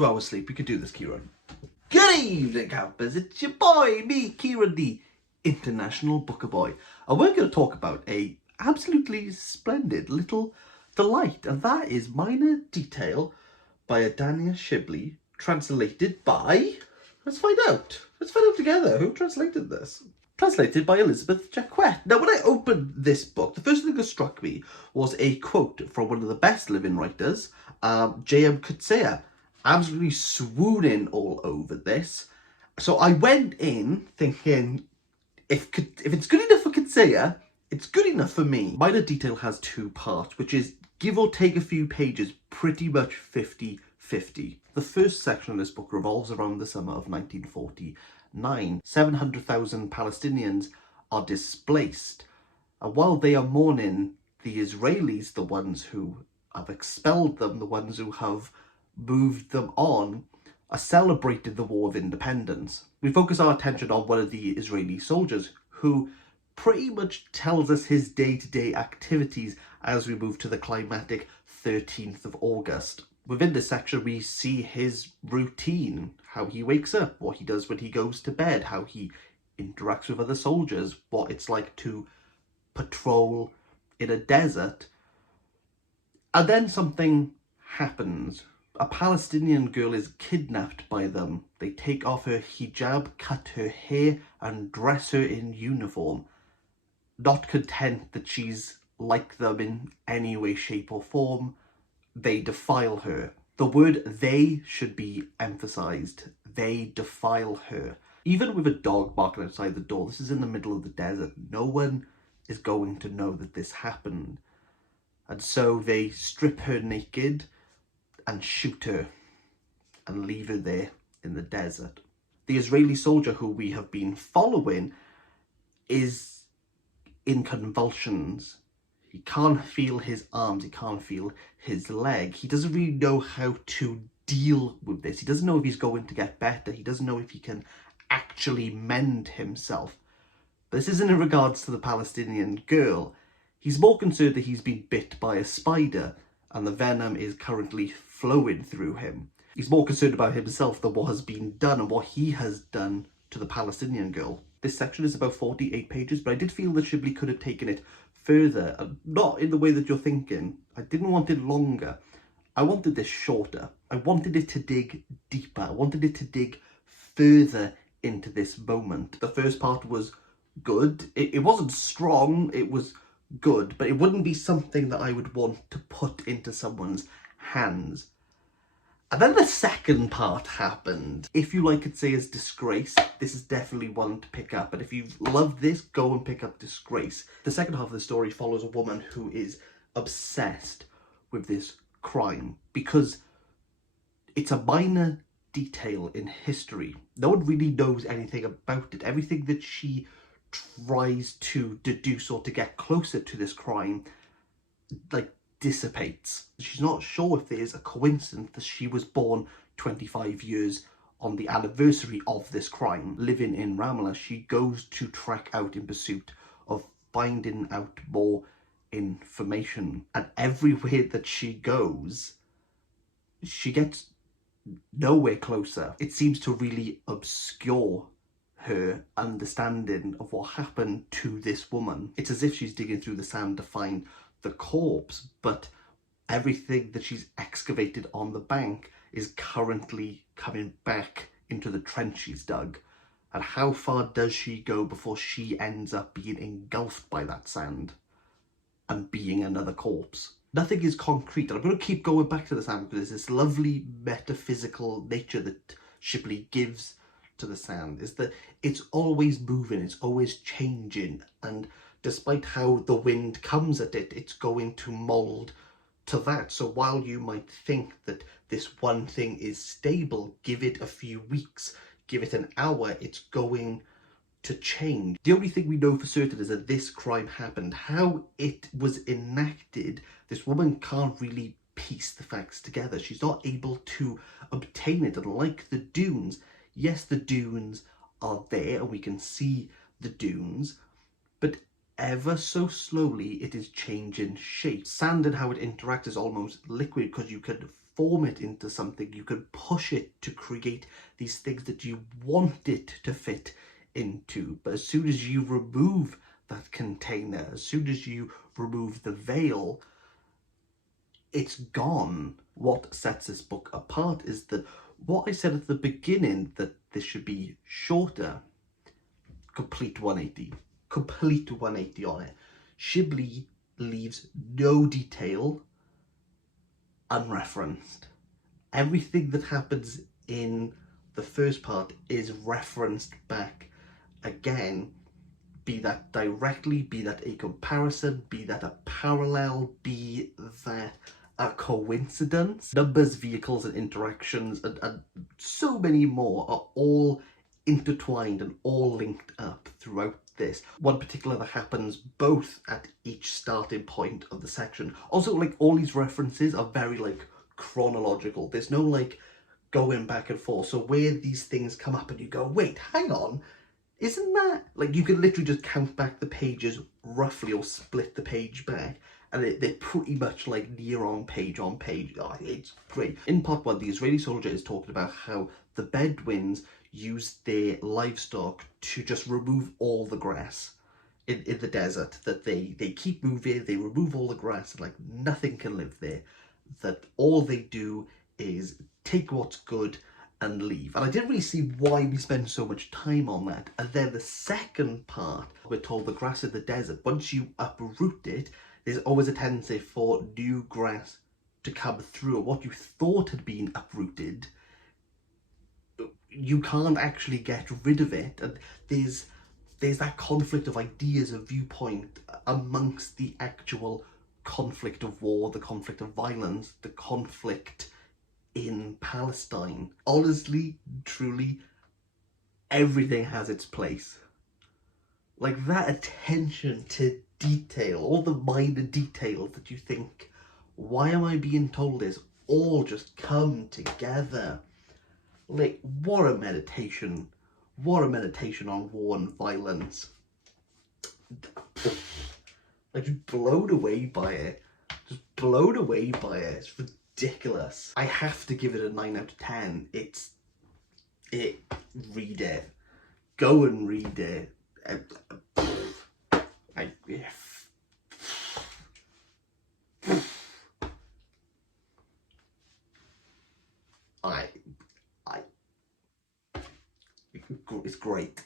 2 hours sleep. We could do this, Kieran. Good evening, campers. It's your boy, me, Kieran, the International Booker Boy. And we're going to talk about a absolutely splendid little delight. And that is Minor Detail by Adania Shibli, translated by... Let's find out. Let's find out together. Who translated this? Translated by Elizabeth Jacquet. Now, when I opened this book, the first thing that struck me was a quote from one of the best living writers, J.M. Coetzee, absolutely swooning all over this. So I went in thinking, if it's good enough for Coetzee, it's good enough for me. Minor Detail has 2 parts, which is, give or take a few pages, pretty much 50-50. The first section of this book revolves around the summer of 1949. 700,000 Palestinians are displaced. And while they are mourning, the Israelis, the ones who have expelled them, the ones who have moved them on, are celebrating the War of Independence. We focus our attention on one of the Israeli soldiers who pretty much tells us his day-to-day activities as we move to the climactic 13th of August. Within this section, we see his routine, how he wakes up, what he does when he goes to bed, how he interacts with other soldiers, what it's like to patrol in a desert. And then something happens. A Palestinian girl is kidnapped by them. They take off her hijab, cut her hair, and dress her in uniform. Not content that she's like them in any way, shape, or form, they defile her. The word they should be emphasized. They defile her. Even with a dog barking outside the door, this is in the middle of the desert. No one is going to know that this happened. And so they strip her naked and shoot her and leave her there in the desert. The Israeli soldier who we have been following is in convulsions. He can't feel his arms, he can't feel his leg. He doesn't really know how to deal with this. He doesn't know if he's going to get better. He doesn't know if he can actually mend himself. This isn't in regards to the Palestinian girl. He's more concerned that he's been bit by a spider and the venom is currently flowing through him. He's more concerned about himself than what has been done and what he has done to the Palestinian girl. This section is about 48 pages, but I did feel that Shibli could have taken it further, and not in the way that you're thinking. I didn't want it longer. I wanted this shorter. I wanted it to dig deeper. I wanted it to dig further into this moment. The first part was good. It wasn't strong, it was good, but it wouldn't be something that I would want to put into someone's hands. And then the second part happened. If you like Coetzee's Disgrace, this is definitely one to pick up. But if you've loved this, go and pick up Disgrace. The second half of the story follows a woman who is obsessed with this crime because it's a minor detail in history. No one really knows anything about it. Everything that she tries to deduce or to get closer to this crime, dissipates. She's not sure if there's a coincidence that she was born 25 years on the anniversary of this crime. Living in Ramallah, she goes to trek out in pursuit of finding out more information. And everywhere that she goes, she gets nowhere closer. It seems to really obscure her understanding of what happened to this woman. It's as if she's digging through the sand to find the corpse, but everything that she's excavated on the bank is currently coming back into the trench she's dug. And how far does she go before she ends up being engulfed by that sand and being another corpse? Nothing is concrete, and I'm going to keep going back to the sand because there's this lovely metaphysical nature that Shibli gives to the sand, is that it's always moving, it's always changing, and despite how the wind comes at it, it's going to mould to that. So while you might think that this one thing is stable, give it a few weeks, give it an hour, it's going to change. The only thing we know for certain is that this crime happened. How it was enacted, this woman can't really piece the facts together. She's not able to obtain it. And like the dunes, yes, the dunes are there and we can see the dunes, but ever so slowly it is changing shape. Sand and how it interacts is almost liquid because you can form it into something. You can push it to create these things that you want it to fit into. But as soon as you remove that container, as soon as you remove the veil, it's gone. What sets this book apart is that what I said at the beginning, that this should be shorter, complete 180 on it. Shibli leaves no detail unreferenced. Everything that happens in the first part is referenced back again, be that directly, be that a comparison, be that a parallel, be that a coincidence. Numbers, vehicles, and interactions, and so many more are all intertwined and all linked up throughout this. One particular that happens both at each starting point of the section. Also, like, all these references are very, like, chronological. There's no, like, going back and forth. So where these things come up and you go, wait, hang on, isn't that, like, you can literally just count back the pages roughly, or split the page back, and they're pretty much like near on page. Oh, it's great. In part one, the Israeli soldier is talking about how the Bedouins use their livestock to just remove all the grass in the desert, that they keep moving, they remove all the grass, and like nothing can live there, that all they do is take what's good and leave. And I didn't really see why we spend so much time on that. And then the second part, we're told the grass in the desert, once you uproot it, there's always a tendency for new grass to come through. What you thought had been uprooted, you can't actually get rid of it. And there's that conflict of ideas, of viewpoint amongst the actual conflict of war, the conflict of violence, the conflict in Palestine. Honestly, truly, everything has its place. Like, that attention to detail, all the minor details that you think, why am I being told this, all just come together. Like, what a meditation on war and violence. Like, just blown away by it. It's ridiculous. I have to give it a 9 out of 10. Read it. Go and read it. It's great.